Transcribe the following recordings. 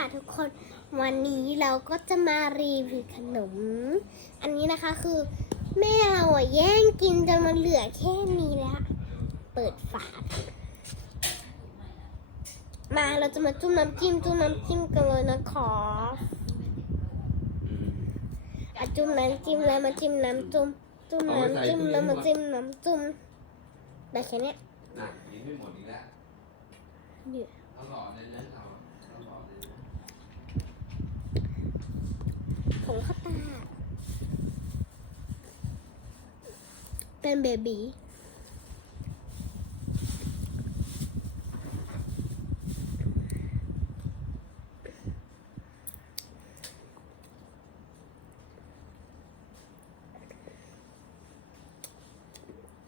ค่ะทุกคนวันนี้เราก็จะมารีวิวขนม อันนี้นะคะคือแม่เราอะแย่งกินจนมันเหลือแค่นี้แล้ว เปิดฝา มาเราจะมาจุ่มน้ำจิ้มจุ่มน้ำจิ้มกันเลยนะคะอะจุ่มน้ำจิ้มแล้วมาจิ้มน้ำจุ่มจุ่มน้ำจิ้มแล้วมาจิ้มน้ำจุ่มได้แค่เนี้ยหนักกินไม่หมดอีกแล้วเดี๋ยวต้องหล่อเลยนะเราต้องหล่อเลย นะผงข้าตา เป็นเบบี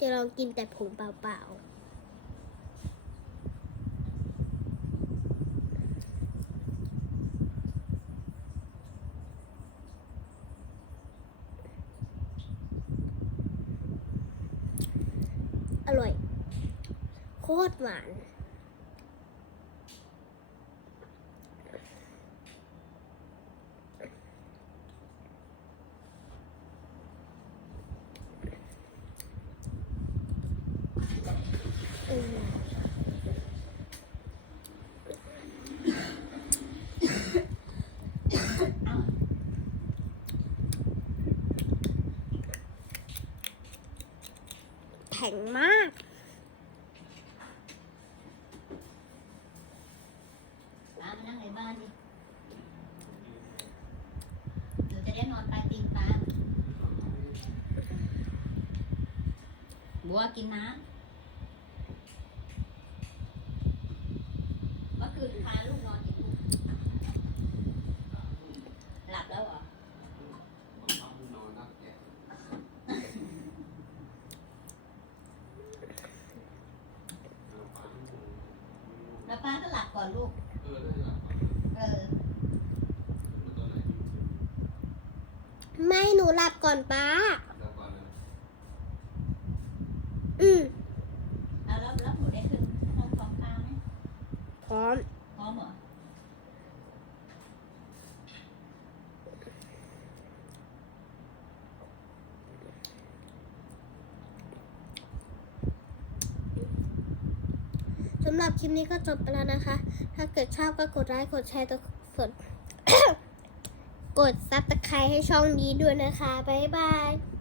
จะลองกินแต่ผงเปล่าๆ ร่อย โคตรหวานอืมแข็งมาก ป้ามานั่งในบ้านดิหนูจะได้นอนปลายตีนป้าบัวกินน้ำเมื่อคืนพาลูกนอนกี่ทุ่มหลับแล้วเหรอ นอนนับแกะ แล้วป้าก็หลับก่อนลูก เออได้หลับเออมันตอนไหนไม่หนูหลับก่อนป้าหลับก่อนเลยอืมเอาแล้วแล้วหนูได้ขึ้นห้องท้องป้าไหมพร้อมพร้อมเหรอำหรับคลิปนี้ก็จบไปแล้วนะคะ ถ้าเกิดชอบก็กดไลค์กดแชร์ตัวกดกดซับสไครต์ให้ช่องนี้ด้วยนะคะ บ๊ายบาย